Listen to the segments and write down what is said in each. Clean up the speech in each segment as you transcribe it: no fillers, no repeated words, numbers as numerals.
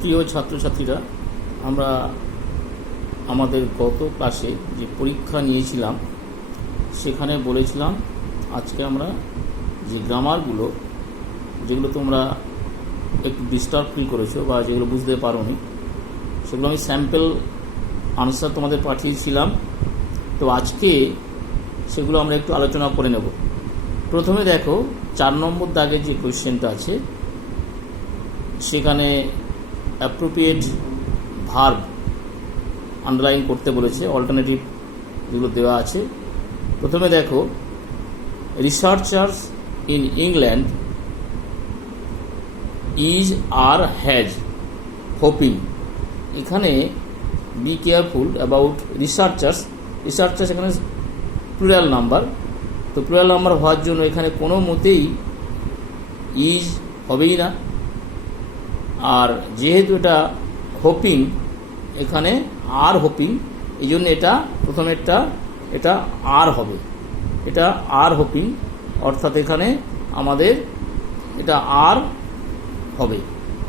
প্রিয় ছাত্রছাত্রীরা, আমরা আমাদের গত ক্লাসে যে পরীক্ষা নিয়েছিলাম সেখানে বলেছিলাম আজকে আমরা যে গ্রামারগুলো যেগুলো তোমরা একটু ডিস্টার্ব ফিল করেছো বা যেগুলো বুঝতে পারোনি সেগুলো আমি স্যাম্পল আনসার তোমাদের পাঠিয়েছিলাম। তো আজকে সেগুলো আমরা একটু আলোচনা করে নেব। প্রথমে দেখো 4 নম্বর দাগের যে কোয়েশ্চেনটা আছে সেখানে অ্যাপ্রোপ্রিয়েট ভার্ব আন্ডারলাইন করতে বলেছে, অল্টারনেটিভ যেগুলো দেওয়া আছে। প্রথমে দেখো, researchers in England is are has hoping. এখানে be careful about researchers. Researchers এখানে প্লুরাল নাম্বার, তো প্লুরাল নাম্বার হওয়ার জন্য এখানে কোনো মতেই ইজ হবেই না। আর যেহেতু এটা হোপিং, এখানে আর হোপিং, এই জন্য এটা প্রথমেরটা এটা আর হবে, এটা আর হোপিং, অর্থাৎ এখানে আমাদের এটা আর হবে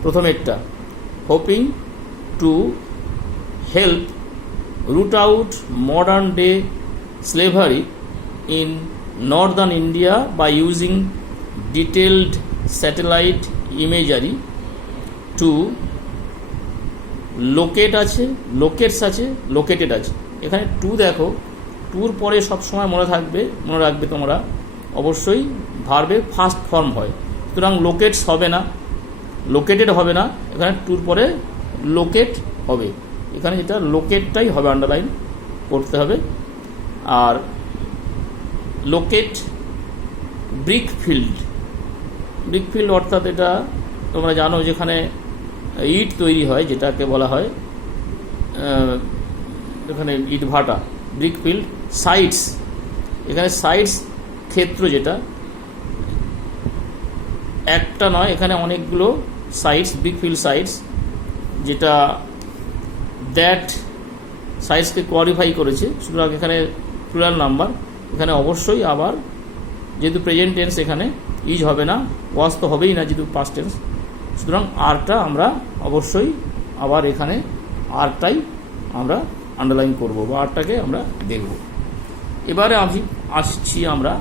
প্রথমেরটা। Hoping to help root out modern day slavery in northern India by using detailed satellite imagery to locate আছে, locates আছে, located আছে। এখানে টু দেখো, টুর পরে সবসময় মনে রাখবে তোমরা অবশ্যই ভার্বের ফার্স্ট ফর্ম হয়, সুতরাং লোকেটস হবে না, লোকেটেড হবে না, এখানে টুর পরে লোকেট হবে। এখানে যেটা লোকেটটাই হবে, আন্ডারলাইন করতে হবে। আর লোকেট ব্রিকফিল্ড, ব্রিকফিল্ড অর্থাৎ এটা তোমরা জানো যেখানে ইট তৈরি হয়, যেটাকে বলা হয় এখানে ইট ভাটা, ব্রিকফিল্ড। সাইটস, এখানে সাইটস ক্ষেত্র, যেটা একটা নয়, এখানে অনেকগুলো সাইটস, ব্রিকফিল্ড সাইটস, যেটা দ্যাট সাইজকে কোয়ালিফাই করেছে, সুতরাং এখানে প্লুরাল নাম্বার। এখানে অবশ্যই আবার যেহেতু প্রেজেন্ট টেন্স এখানে ইজ হবে না, ওয়াজ তো হবেই না যেহেতু পাস্ট টেন্স, সুতরাং আরটা আমরা অবশ্যই আবার এখানে আরটাই আমরা আন্ডারলাইন করব বা আরটাকে আমরা দেখব। এবারে আসছি আমরা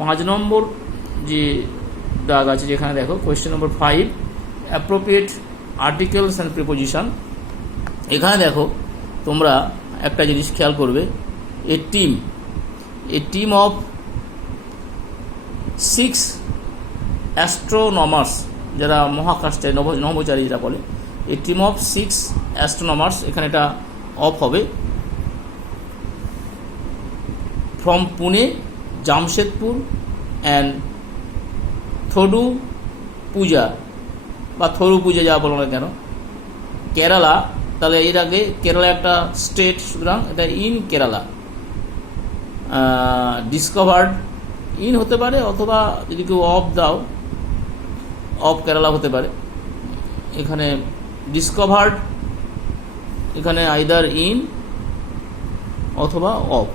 5 নম্বর যে দাগ আছে, যেখানে দেখো question number 5, appropriate articles and preposition. এখানে দেখো তোমরা একটা জিনিস খেয়াল করবে, এ টিম অফ 6 অ্যাস্ট্রোনমার্স, যারা মহাকাশচারী নভোচারী যেটা বলে, এ টিম অফ 6 অ্যাস্ট্রোনমার্স, এখানে এটা অফ হবে। ফ্রম পুনে, জামশেদপুর অ্যান্ড থোডু পূজা বা থরু পূজা যা বলো না কেন, কেরালা। তাহলে এর আগে কেরালা একটা স্টেট, সুতরাং এটা ইন কেরালা। ডিসকভার্ড ইন হতে পারে, অথবা যদি কেউ অফ দাও অফ কেরালা হতে পারে। এখানে ডিসকভার্ড, এখানে আইদার ইন অথবা of.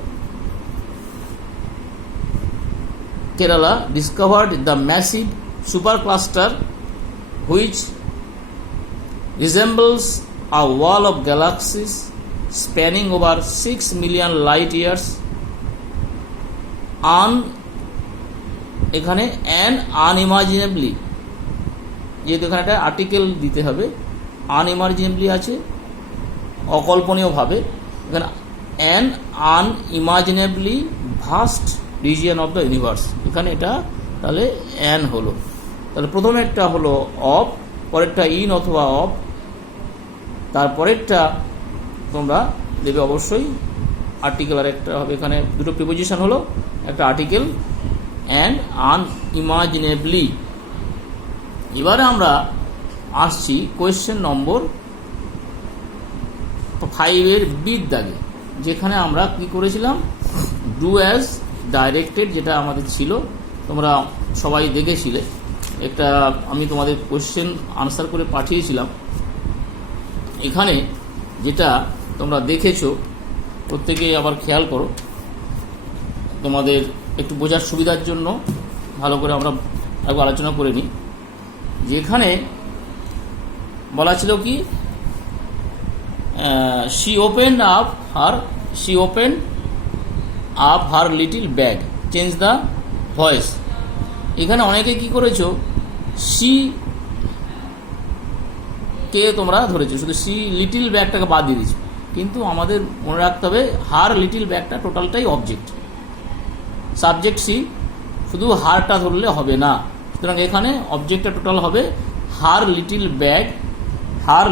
Kerala discovered the massive super cluster which resembles a wall of galaxies spanning over 6 million light years এখানে an unimaginably, যেহেতু এখানে একটা আর্টিকেল দিতে হবে, unimaginably আছে অকল্পনীয়ভাবে, এখানে an unimaginably vast region of the universe, এখানে এটা তাহলে an হলো। তাহলে প্রথমে একটা হলো অফ, পরেরটা ইন অথবা অফ, তারপরেরটা তোমরা দেবে অবশ্যই আর্টিকেল, আর একটা হবে এখানে দুটো প্রিপোজিশন হলো, একটা আর্টিকেল অ্যান্ড আনইমাজিনেবলি। এবারে আমরা আসছি কোয়েশ্চেন নম্বর 5 বির দাগে, যেখানে আমরা কি করেছিলাম, ডু অ্যাজ ডাইরেক্টেড, যেটা আমাদের ছিল, তোমরা সবাই দেখেছিলে। একটা আমি তোমাদের কোয়েশ্চেন আনসার করে পাঠিয়েছিলাম। এখানে যেটা তোমরা দেখেছো প্রত্যেকেই আবার খেয়াল করো, তোমাদের একটু বোঝার সুবিধার জন্য ভালো করে আমরা একবার আলোচনা করে নিই। যেখানে বলা ছিল কি, she opened up her little bag, change the voice। এখানে অনেকে কি করেছো, she কে তোমরা ধরেছো, শুধু she লিটিল ব্যাগটাকে বাদ দিয়ে দিয়েছো, কিন্তু আমাদের মনে রাখতে হবে হার লিটিল ব্যাগটা টোটালটাই অবজেক্ট, সাবজেক্ট সি, শুধু হারটা ধরলে হবে না। সুতরাং এখানে অবজেক্টটা টোটাল হবে হার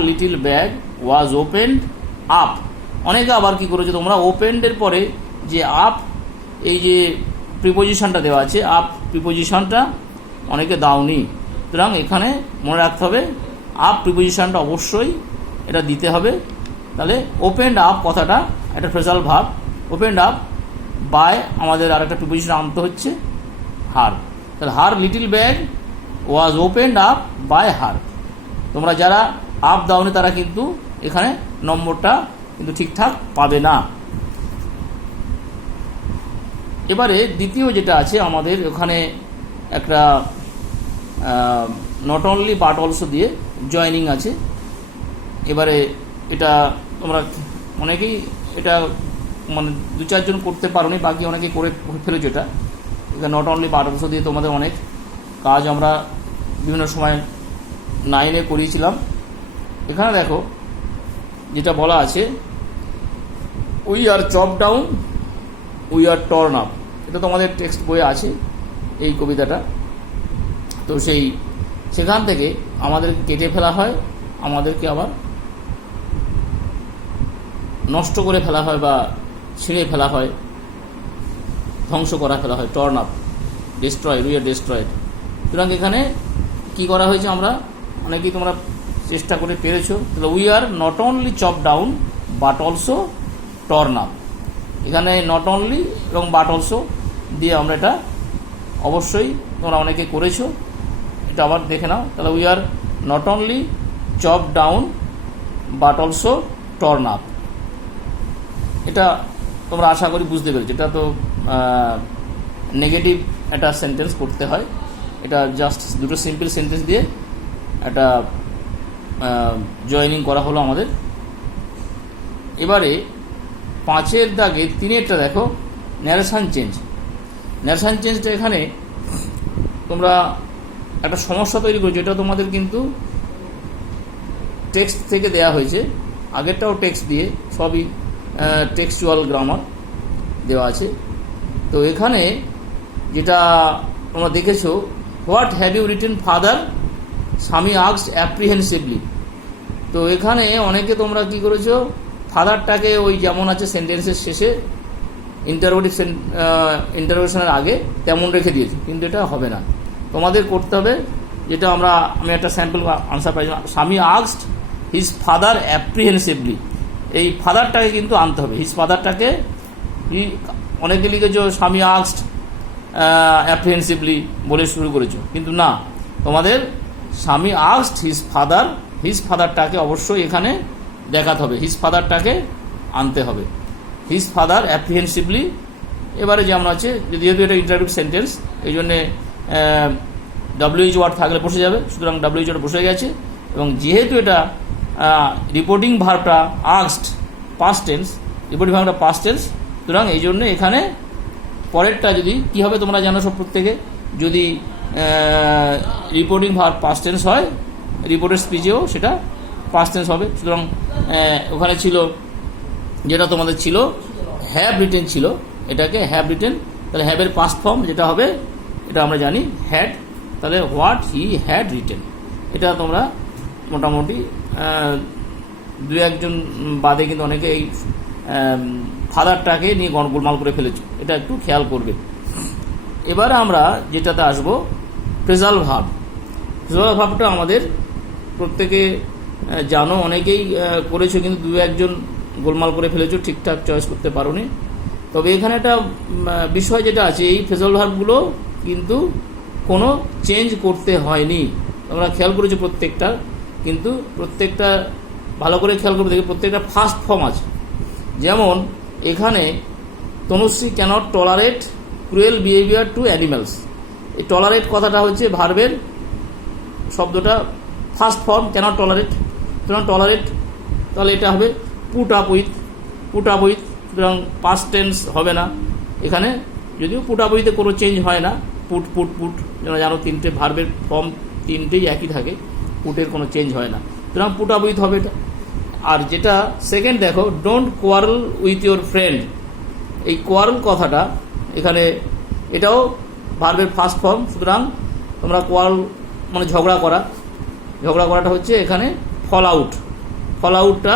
little bag was opened up. অনেকে আবার কি করেছো তোমরা, ওপেন্ডের পরে যে আপ এই যে প্রিপোজিশনটা দেওয়া আছে, আপ প্রিপোজিশনটা অনেকে দাওনি। সুতরাং এখানে মনে রাখতে হবে আপ প্রিপোজিশনটা অবশ্যই এটা দিতে হবে। তাহলে ওপেন্ড আপ কথাটা একটা ফ্রেজাল ভাব, ওপেন্ড আপ বাই আমাদের আর একটা প্রিপোজিশন আনতে হচ্ছে হার। তাহলে her little bag was opened up by her. তোমরা যারা আপ দাওনি তারা কিন্তু এখানে নম্বরটা কিন্তু ঠিকঠাক পাবে না। এবারে দ্বিতীয় যেটা আছে আমাদের ওখানে একটা নট অনলি বাট অলসো দিয়ে জয়নিং আছে। এবারে এটা তোমরা অনেকেই এটা মানে 2-4 জন করতে পারোনি, বাকি অনেকেই করে ফেলেছো। এটা নট অনলি বাট অলসো দিয়ে তোমাদের অনেক কাজ আমরা বিভিন্ন সময় 9-এ করিয়েছিলাম। এখানে দেখো যেটা বলা আছে, we are chop down, we are torn up. এটা তোমাদের টেক্সট বইয়ে আছে এই কবিতাটা। তো সেখান থেকে আমাদের কেটে ফেলা হয়, আমাদেরকে আবার নষ্ট করে ফেলা হয় বা ছিঁড়ে ফেলা হয়, ধ্বংস করা ফেলা হয়। Torn up, destroyed, we are destroyed. সুতরাং এখানে কি করা হয়েছে, আমরা অনেকেই তোমরা চেষ্টা করে পেরেছো। তাহলে we are not only chop down but also torn up. এখানে নট অনলি এবং বাট অলসো দিয়ে আমরা এটা অবশ্যই তোমরা অনেকে করেছো, এটা আবার দেখে নাও। তাহলে we are not only chop down but also torn up. এটা তোমরা আশা করি বুঝতে পেরেছো। এটা তো নেগেটিভ একটা সেন্টেন্স করতে হয়, এটা জাস্ট দুটো সিম্পল সেন্টেন্স দিয়ে একটা জয়েনিং করা হলো আমাদের। এবারে 5-এর দাগে 3-এরটা দেখো, ন্যারেশন চেঞ্জ। ন্যারেশন চেঞ্জটা এখানে তোমরা একটা সমস্যা তৈরি করেছো। এটা তোমাদের কিন্তু টেক্সট থেকে দেয়া হয়েছে, আগেরটাও টেক্সট দিয়ে, সবই টেক্সচুয়াল গ্রামার দেওয়া আছে। তো এখানে যেটা তোমরা দেখেছো, what have you written father, Swami asked apprehensively. তো এখানে অনেকে তোমরা কি করেছো, ফাদারটাকে ওই যেমন আছে সেন্টেন্সের শেষে ইন্টারোগেশনের আগে তেমন রেখে দিয়েছো, কিন্তু এটা হবে না। তোমাদের করতে হবে যেটা আমি একটা স্যাম্পল আনসার পাইছি, স্বামী আস্কড হিজ ফাদার অ্যাপ্রিহেন্সিভলি। এই ফাদারটাকে কিন্তু আনতে হবে, হিজ ফাদারটাকে। অনেকে লিখেছো স্বামী আস্কড অ্যাপ্রিহেন্সিভলি বলে শুরু করেছো, কিন্তু না, তোমাদের স্বামী আস্কড হিজ ফাদারটাকে অবশ্যই এখানে দেখাতে হবে, হিজ ফাদারটাকে আনতে হবে, হিজ ফাদার অ্যাপ্রিহেন্সিভলি। এবারে যেমন আছে, যেহেতু এটা ইন্টারভিউ সেন্টেন্স, এই জন্যে WH ওয়ার্ড থাকলে বসে যাবে, সুতরাং WH ওয়ার্ড বসে গেছে। এবং যেহেতু এটা রিপোর্টিং ভার্বটা আস্কড পাস্ট টেন্স, রিপোর্টিং ভার্বটা পাস্ট টেন্স, সুতরাং এই জন্য এখানে পরেরটা যদি কী হবে তোমরা জানো সব প্রত্যেকে, যদি রিপোর্টিং ভার্ব পাস্ট টেন্স হয়, রিপোর্টের স্পিচেও সেটা পাস্ট টেন্স হবে। সুতরাং ওখানে ছিল যেটা তোমাদের ছিল হ্যাভ রিটেন ছিল, এটাকে হ্যাভ রিটেন। তাহলে হ্যাভের পাস্ট ফর্ম যেটা হবে, এটা আমরা জানি হ্যাড। তাহলে হোয়াট হি হ্যাড রিটেন, এটা তোমরা মোটামুটি 2-1 জন বাদে কিন্তু অনেকে এই ফাদারটাকে নিয়ে গোলমাল করে ফেলেছে, এটা একটু খেয়াল করবে। এবার আমরা যেটাতে আসবো, ফ্রেজাল ভার্ব। ফ্রেজাল ভার্বটা আমাদের প্রত্যেকে জানো, অনেকেই করেছো, কিন্তু 2-1 জন গোলমাল করে ফেলেছো, ঠিকঠাক চয়েস করতে পারোনি। তবে এখানে একটা বিষয় যেটা আছে, এই ফ্রেজাল ভার্বগুলো কিন্তু কোনো চেঞ্জ করতে হয়নি। তোমরা খেয়াল করেছো প্রত্যেকটা, কিন্তু প্রত্যেকটা ভালো করে খেয়াল করবে, দেখি প্রত্যেকটা ফার্স্ট ফর্ম আছে। যেমন এখানে Tanushree cannot tolerate cruel behaviour to animals. এই টলারেট কথাটা হচ্ছে ভার্বের শব্দটা ফার্স্ট ফর্ম, ক্যানট টলারেট। সুতরাং টলারেট, তাহলে এটা হবে put up with, put up with. সুতরাং পাস্ট টেন্স হবে না এখানে, যদিও পুট আপ উইথে কোনো চেঞ্জ হয় না। পুট পুট পুট যেন জানো তিনটে ভার্বের ফর্ম তিনটেই একই থাকে, পুটের কোনো চেঞ্জ হয় না, সুতরাং পুট আপ উইথ হবে এটা। আর যেটা সেকেন্ড দেখো, don't quarrel with your friend. এই কোয়ারেল কথাটা এখানে এটাও ভার্বের ফার্স্ট ফর্ম, সুতরাং তোমরা কোয়ারেল মানে ঝগড়া করা, ঝগড়া করাটা হচ্ছে এখানে ফল আউট, ফল আউটটা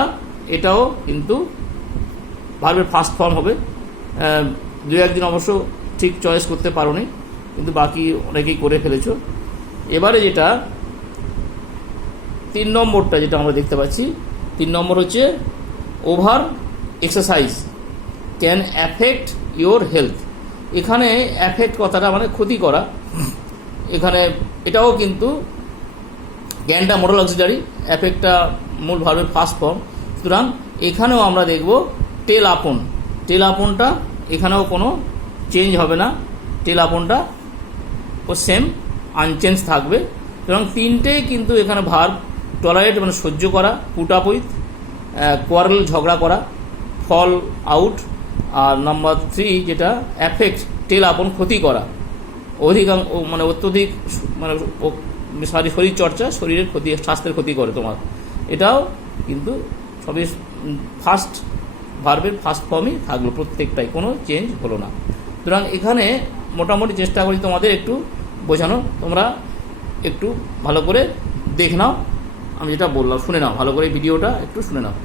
এটাও কিন্তু ভার্বের ফার্স্ট ফর্ম হবে। দু একদিন অবশ্য ঠিক চয়েস করতে পারো নি, কিন্তু বাকি অনেকেই করে ফেলেছো। এবারে যেটা 3 নম্বরটা যেটা আমরা দেখতে পাচ্ছি, 3 নম্বর হচ্ছে over exercise can affect your health. এখানে অ্যাফেক্ট কথাটা মানে ক্ষতি করা, এখানে এটাও কিন্তু জ্ঞানটা মোডাল অক্সিলারি, অ্যাফেক্টটা মূল ভার্বের ফার্স্ট ফর্ম, সুতরাং এখানেও আমরা দেখব টেল আপন, টেল আপনটা এখানেও কোনো চেঞ্জ হবে না, টেল আপনটা ও সেম আনচেঞ্জ থাকবে। সুতরাং তিনটেই কিন্তু এখানে ভার্ব, টলারেট মানে সহ্য করা, পুট আপ উইথ, কোয়ারেল ঝগড়া করা, ফল আউট, আর নাম্বার 3 যেটা অ্যাফেক্ট টেল আপন ক্ষতি করা, অধিকাংশ মানে অত্যধিক মানে শরীর চর্চা শরীরের ক্ষতি, স্বাস্থ্যের ক্ষতি করে তোমার, এটাও কিন্তু সবই ফার্স্ট ভার্বের ফার্স্ট ফর্মই থাকলো, প্রত্যেকটাই কোনো চেঞ্জ হলো না। সুতরাং এখানে মোটামুটি চেষ্টা করি তোমাদের একটু বোঝানো, তোমরা একটু ভালো করে দেখে নাও, আমি যেটা বললাম শুনে নাও, ভালো করে ভিডিওটা একটু শুনে নাও।